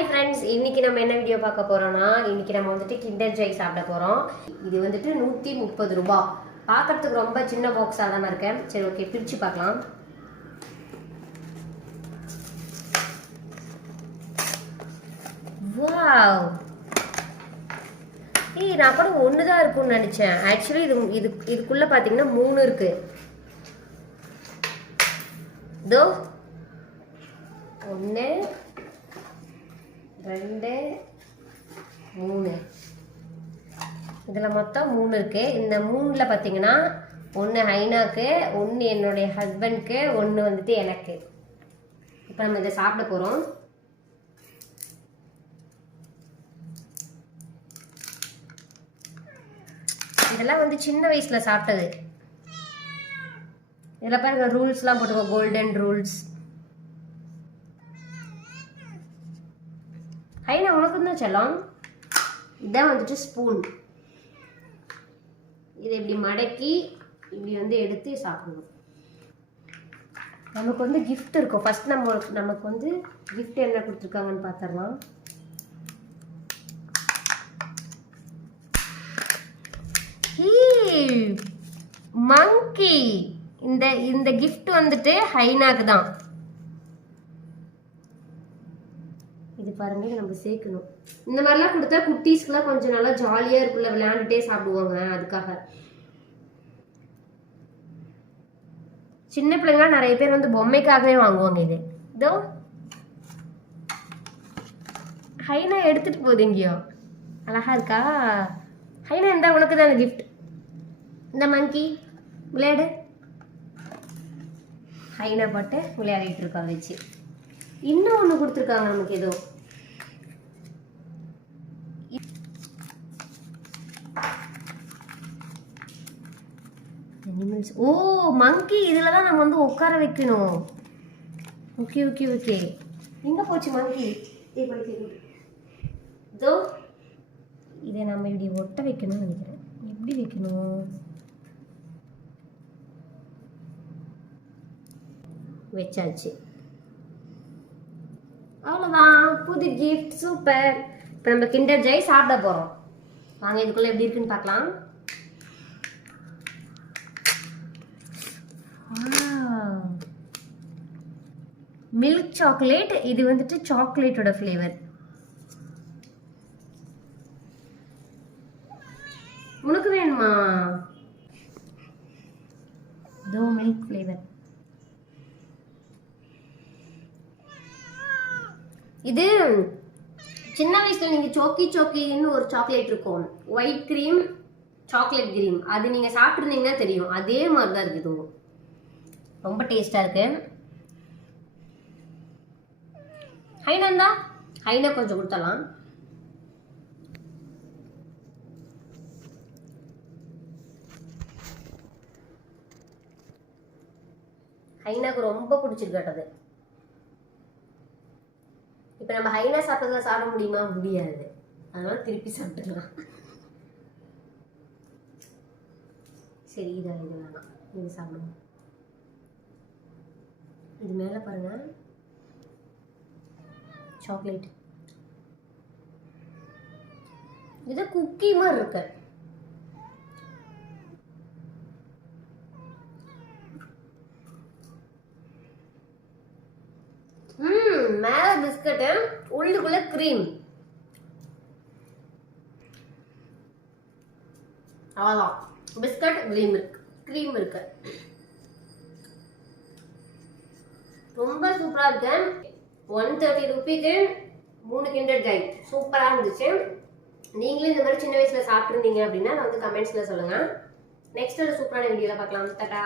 Hi friends, இன்னைக்கு நம்ம என்ன வீடியோ பார்க்க போறோம்னா, இன்னைக்கு நம்ம வந்துட்டு கிண்டர் ஜாய் சாப்பிட போறோம். இது வந்துட்டு 130 ரூபாய். பார்க்கறதுக்கு ரொம்ப சின்ன பாக்ஸா தான் இருக்கு. சரி, ஓகே, பிரிச்சு பார்க்கலாம். வாவ், நான் கூட ஒண்ணுதான் இருக்கும்னு நினைச்சேன். ஆக்சுவலி இதுக்குள்ள பாத்தீங்கன்னா 3 இருக்கு. இதோ 1 2 3, இதுல மொத்தம் 3 இருக்கு. இந்த 3ல பாத்தீங்கன்னா 1 ஹைனாக்கு, 1 என்னுடைய ஹஸ்பண்ட்க்கு, 1 வந்துட்டு எனக்கு. இப்போ நம்ம இதை சாப்பிட போறோம். இதெல்லாம் வந்து சின்ன வயசுல சாப்பிட்டது. இதுல பாருங்க, ரூல்ஸ்லாம் போட்டுக்கோ, கோல்டன் ரூல்ஸ். ஹைனா உனக்கு தான் செல்லம். இதான் வந்துட்டு ஸ்பூன். இதை இப்படி மடக்கி இப்படி வந்து எடுத்து சாப்பிடணும். நமக்கு வந்து கிஃப்ட் இருக்கும். ஃபர்ஸ்ட் நமக்கு வந்து கிஃப்ட் என்ன கொடுத்துருக்காங்கன்னு பார்த்துடலாம். மங்கி. இந்த கிஃப்ட் வந்துட்டு ஹைனாக்கு தான். இது பாருங்க, இதை நம்ம சேர்க்கணும். இந்த மாதிரிலாம் கொடுத்தா குட்டீஸ்க்குலாம் கொஞ்சம் நல்லா ஜாலியா இருக்குல்ல, விளையாண்டுட்டே சாப்பிடுவாங்க. அதுக்காக சின்ன பிள்ளைங்க நிறைய பேர் வந்து பொம்மைக்காகவே வாங்குவாங்க. இது இதோ ஹைனா எடுத்துட்டு போகுது எங்கேயோ. அழகா இருக்கா ஹைனா? இந்த உனக்கு தான் அந்த கிஃப்ட். இந்த மங்கி விளையாடு. ஹைனா போட்டு விளையாடிட்டு இருக்கா வச்சு. இன்னும் ஒன்று கொடுத்துருக்காங்க நமக்கு. ஏதோ அனிமல்ஸ். ஓ, மங்கி. இதுல தான் நம்ம வந்து உட்கார வைக்கணும். Okay okay okay. எங்க போச்சு மங்கி? இதோ இதை நம்ம இப்படி ஒட்ட வைக்கணும்னு நினைக்கிறேன். எப்படி வைக்கணும்? வச்சாச்சு. அவ்வளோதான், புது கிஃப்ட். சூப்பர். இப்போ நம்ம கிண்டர் ஜாய் சாப்பிட போகிறோம். வாங்க, இதுக்குள்ள எப்படி இருக்குன்னு பார்க்கலாம். Milk chocolate. இது வந்துட்டு சாக்லேட்டோட ஃப்ளேவர். உனக்கு வேணுமா? இதோ மில்க் ஃப்ளேவர். இது சின்ன வயசுல நீங்க சோக்கின்னு ஒரு சாக்லேட் இருக்கும், ஒயிட் கிரீம் சாக்லேட் கிரீம். அது நீங்க சாப்பிட்டுருந்தீங்கன்னா தெரியும். அதே மாதிரி தான் இருக்குது. இதுவும் ரொம்ப டேஸ்டா இருக்கு. ஹைனா ஹைனா கொஞ்சம் கொடுத்தலாம். ஹைனாக்கு ரொம்ப பிடிச்சிருக்கட்டது. இப்ப நம்ம ஹைனா சாப்பிட்டதுல சாப்பிட முடியுமா? முடியாது. அதனால திருப்பி சாப்பிட்டுக்கலாம். சரி, இது வேணாம், இது சாப்பிடுவோம். இது மேல பாருங்க, சாக்லேட். இது குக்கி மாதிரி இருக்கு. மேல பிஸ்கட், உள்ளுக்குள்ள கிரீம். அவ்வளவுதான். பிஸ்கட் கிரீம் இருக்கு. ரொம்ப சூப்பரா இருக்கு. 130 ரூபாய்க்கு 3 கிண்டர் ஜாய். சூப்பரா இருந்துச்சு. நீங்களும் இந்த மாதிரி சின்ன வயசுல சாப்பிட்டு இருந்தீங்க அப்படின்னா வந்து கமெண்ட்ஸ்ல சொல்லுங்க. நெக்ஸ்ட் ஒரு சூப்பரான வீடியோல பார்க்கலாம். டாடா.